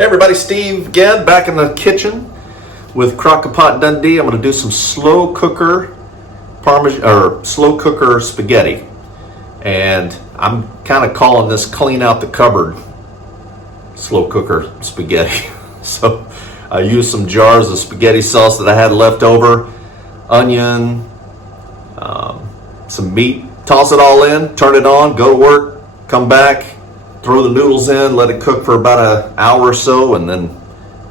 Hey everybody, Steve again, back in the kitchen with Crock-A-Pot Dundee. I'm going to do some slow cooker slow cooker spaghetti, and I'm kind of calling this clean out the cupboard slow cooker spaghetti. So I used some jars of spaghetti sauce that I had left over, onion, some meat, toss it all in, turn it on, go to work, come back, throw the noodles in, let it cook for about an hour or so, and then,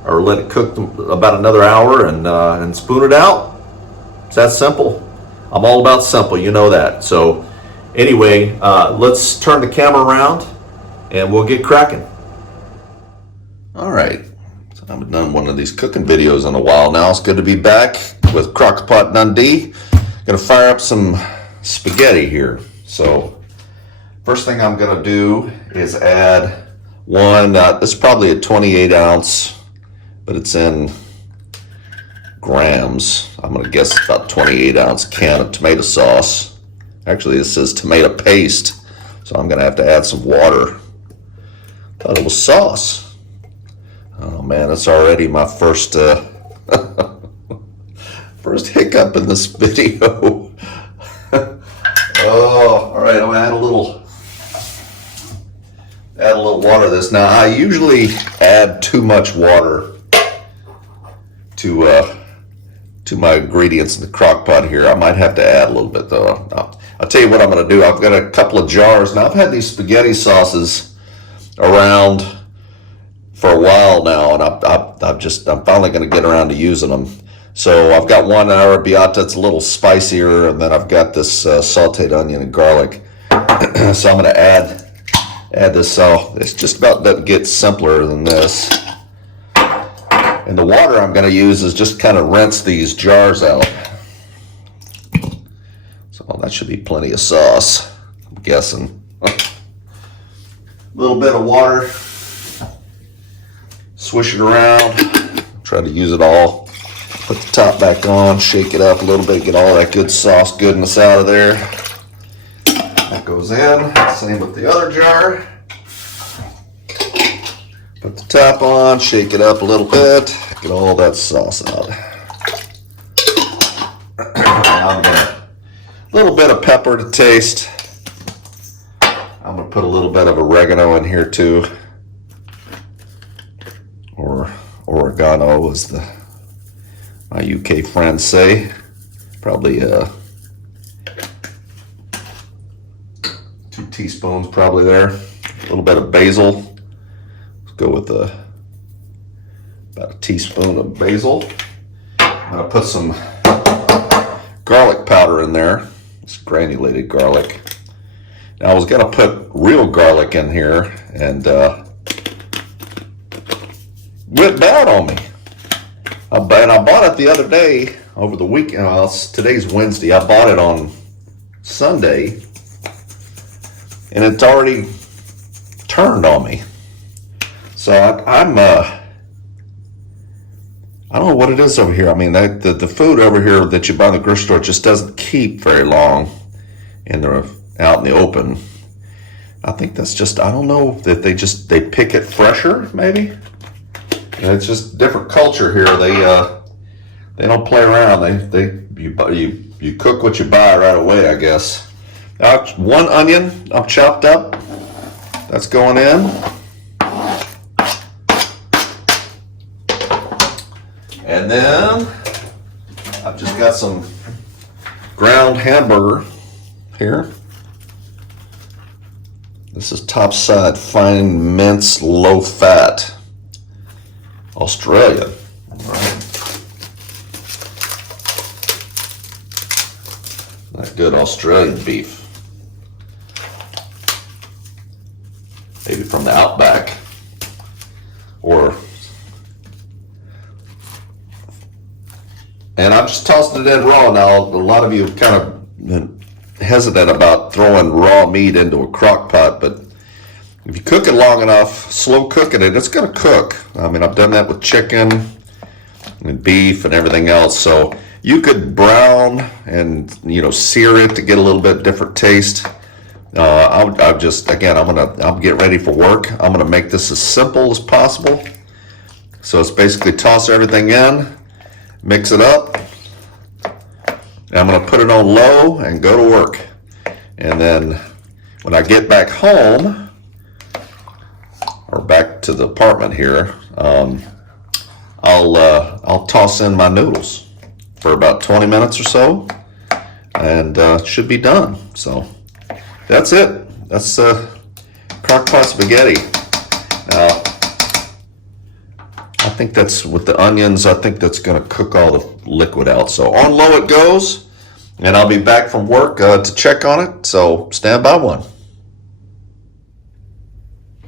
or let it cook about another hour, and spoon it out. It's that simple. I'm all about simple, you know that. So anyway, let's turn the camera around and we'll get cracking. All right, so I haven't done one of these cooking videos in a while now. It's good to be back with Crock-A-Pot Dundee. Gonna fire up some spaghetti here. So first thing I'm going to do is add one, this is probably a 28 ounce, but it's in grams. I'm going to guess it's about 28 ounce can of tomato sauce. Actually, this says tomato paste, so I'm going to have to add some water. Thought it was sauce. Oh man, it's already my first, first hiccup in this video. Oh, all right, I'm going to add a little water to this. Now, I usually add too much water to my ingredients in the crock pot here. I might have to add a little bit though. I'll tell you what I'm going to do. I've got a couple of jars. Now, I've had these spaghetti sauces around for a while now, and I'm finally going to get around to using them. So I've got one arrabbiata that's a little spicier, and then I've got this sauteed onion and garlic. So I'm going to add this. So it's just about to get simpler than this. And the water I'm going to use is just kind of rinse these jars out. So that should be plenty of sauce, I'm guessing. A little bit of water. Swish it around. Try to use it all. Put the top back on, shake it up a little bit, get all that good sauce goodness out of there. That goes in. Same with the other jar. Put the top on, shake it up a little bit, get all that sauce out. Now I'm gonna, a little bit of pepper to taste. I'm gonna put a little bit of oregano in here too, or oregano as my UK friends say. Probably 2 teaspoons probably there. A little bit of basil. Let's go with about a teaspoon of basil. I'm gonna put some garlic powder in there. It's granulated garlic. Now I was gonna put real garlic in here, and went bad on me. And I bought it the other day over the weekend. Well, today's Wednesday. I bought it on Sunday, and it's already turned on me. So I don't know what it is over here. I mean, the food over here that you buy in the grocery store just doesn't keep very long out in the open. I think that's just, I don't know, that they pick it fresher maybe. It's just different culture here. They don't play around. You cook what you buy right away, I guess. Now, 1 onion I've chopped up. That's going in. And then I've just got some ground hamburger here. This is topside fine minced low fat. Australian. All right. That good Australian beef. Maybe from the outback. And I'm just tossing it in raw. Now, a lot of you have kind of hesitant about throwing raw meat into a crock pot, but if you cook it long enough, slow cooking it, it's going to cook. I mean, I've done that with chicken and beef and everything else. So you could brown and, sear it to get a little bit different taste. I'm getting ready for work. I'm gonna make this as simple as possible. So it's basically toss everything in, mix it up, and I'm going to put it on low and go to work. And then when I get back home, or back to the apartment here, I'll toss in my noodles for about 20 minutes or so, and it should be done. So that's it. That's crock-pot spaghetti. Now, I think that's with the onions. I think that's going to cook all the liquid out. So on low it goes, and I'll be back from work to check on it. So stand by one.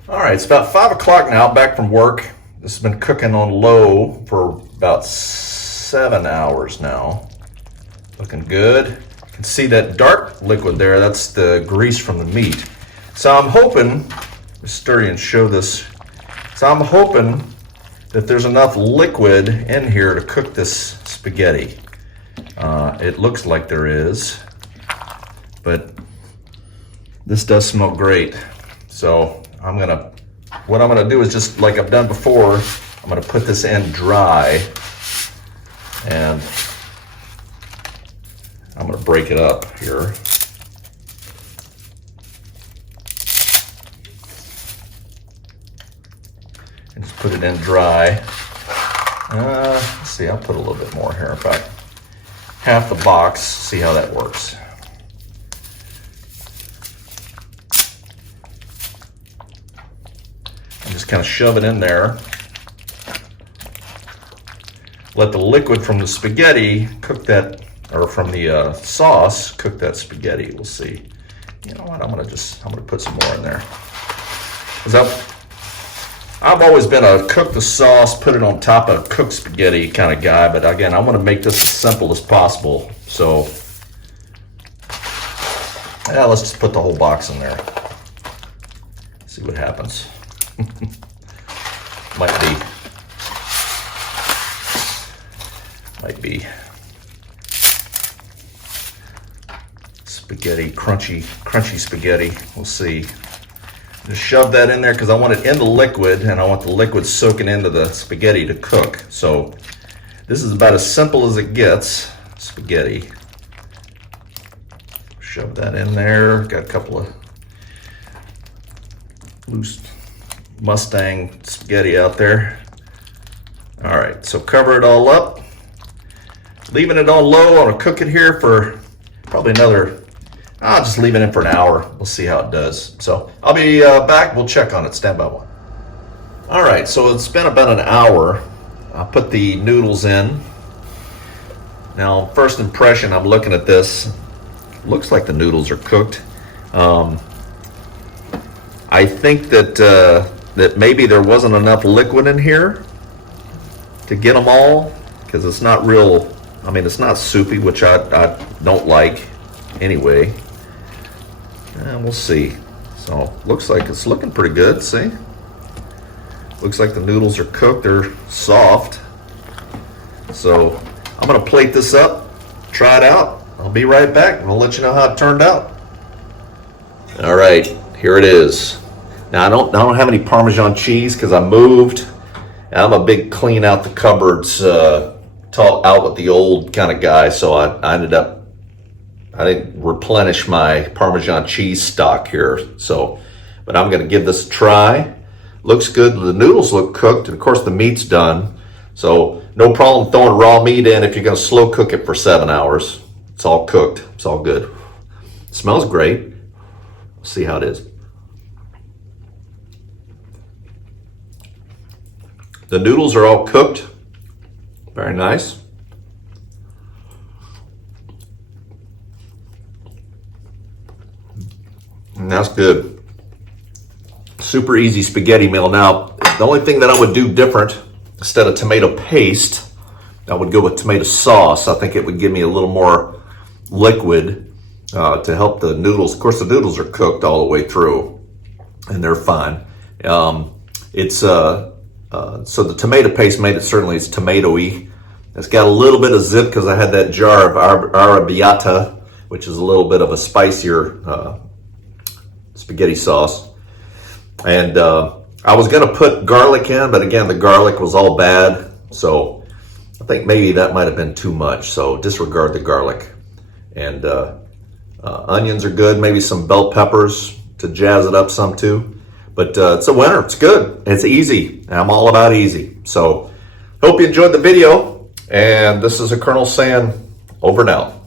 All right, it's about 5 o'clock now, back from work. This has been cooking on low for about 7 hours now. Looking good. You can see that dark liquid there, that's the grease from the meat. So I'm hoping, let's stir and show this. So I'm hoping that there's enough liquid in here to cook this spaghetti. It looks like there is, but this does smell great. So what I'm gonna do is just like I've done before, I'm gonna put this in dry, and I'm gonna break it up here. And just put it in dry. Let's see, I'll put a little bit more here, about half the box, see how that works. And just kind of shove it in there. Let the liquid from the spaghetti cook that, or from the sauce cook that spaghetti. We'll see. You know what? I'm gonna put some more in there. 'Cause I've always been a cook the sauce, put it on top of cooked spaghetti kind of guy, but again, I want to make this as simple as possible. So, yeah, let's just put the whole box in there. See what happens. Might be spaghetti, crunchy spaghetti. We'll see. Just shove that in there because I want it in the liquid, and I want the liquid soaking into the spaghetti to cook. So this is about as simple as it gets, spaghetti. Shove that in there. Got a couple of loose Mustang spaghetti out there. All right, so cover it all up. Leaving it on low. I'm gonna cook it here for probably I'll just leave it in for an hour. We'll see how it does. So I'll be back. We'll check on it. Stand by one. All right, so it's been about an hour. I put the noodles in. Now, first impression, I'm looking at this. Looks like the noodles are cooked. I think that maybe there wasn't enough liquid in here to get them all, because it's not real. I mean, it's not soupy, which I don't like anyway. And we'll see. So looks like it's looking pretty good. See, looks like the noodles are cooked. They're soft. So I'm gonna plate this up, try it out. I'll be right back and I'll let you know how it turned out. All right, here it is. Now I don't have any Parmesan cheese because I moved. I'm a big clean out the cupboards, out with the old kind of guy. So I didn't replenish my Parmesan cheese stock here. So, but I'm gonna give this a try. Looks good. The noodles look cooked, and of course the meat's done. So no problem throwing raw meat in if you're gonna slow cook it for 7 hours. It's all cooked. It's all good. It smells great. Let's see how it is. The noodles are all cooked. Very nice. And that's good. Super easy spaghetti meal. Now, the only thing that I would do different, instead of tomato paste, I would go with tomato sauce. I think it would give me a little more liquid to help the noodles. Of course, the noodles are cooked all the way through, and they're fine. So the tomato paste made it, certainly it's tomatoey. It's got a little bit of zip because I had that jar of arrabbiata, which is a little bit of a spicier spaghetti sauce. And I was gonna put garlic in, but again, the garlic was all bad. So I think maybe that might have been too much. So disregard the garlic. And onions are good. Maybe some bell peppers to jazz it up some too. But it's a winner. It's good. It's easy. I'm all about easy. So hope you enjoyed the video. And this is a Colonel saying over and out.